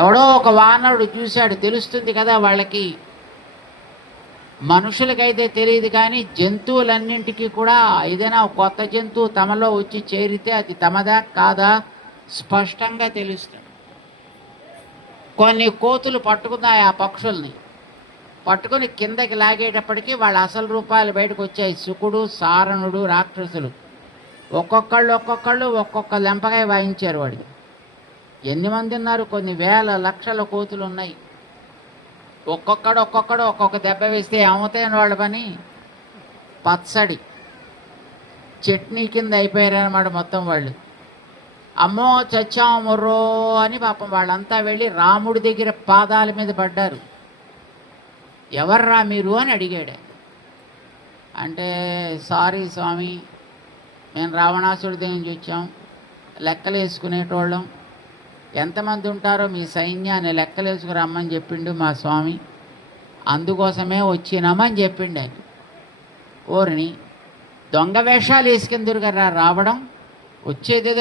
ఎవడో ఒక వానరుడు చూశాడు, తెలుస్తుంది కదా వాళ్ళకి. మనుషులకైతే తెలియదు, కానీ జంతువులన్నింటికి కూడా ఏదైనా కొత్త జంతువు తమలో వచ్చి చేరితే అది తమదా కాదా స్పష్టంగా తెలుస్తుంది. కొన్ని కోతులు పట్టుకున్నాయి ఆ పక్షుల్ని, పట్టుకొని కిందకి లాగేటప్పటికీ వాళ్ళ అసలు రూపాయలు బయటకు వచ్చాయి. శుకుడు, సారణుడు, రాక్షసులు ఒక్కొక్కళ్ళు ఒక్కొక్క లెంపకాయ వాయించారు వాడికి. ఎన్ని మంది ఉన్నారు? కొన్ని వేల లక్షల కోతులు ఉన్నాయి. ఒక్కొక్కడు ఒక్కొక్క దెబ్బ వేస్తే ఏమవుతాయని వాళ్ళ పని. పచ్చడి చట్నీ కింద అయిపోయారన్నమాట మొత్తం వాళ్ళు. అమ్మో చచ్చాము మొర్రో అని పాపం వాళ్ళంతా వెళ్ళి రాముడి దగ్గర పాదాల మీద పడ్డారు. ఎవర్రా మీరు అని అడిగాడు. అంటే సారీ స్వామి, మేము రావణాసుడి దగ్గర నుంచి వచ్చాం, లెక్కలు వేసుకునేటోళ్ళం, ఎంతమంది ఉంటారో మీ సైన్యాన్ని లెక్కలు వేసుకు రమ్మని చెప్పిండు మా స్వామి, అందుకోసమే వచ్చినామని చెప్పిండు ఆయన. ఓరిని దొంగ వేషాలు వేసుకెందురు కదా రావడం, వచ్చేదేదో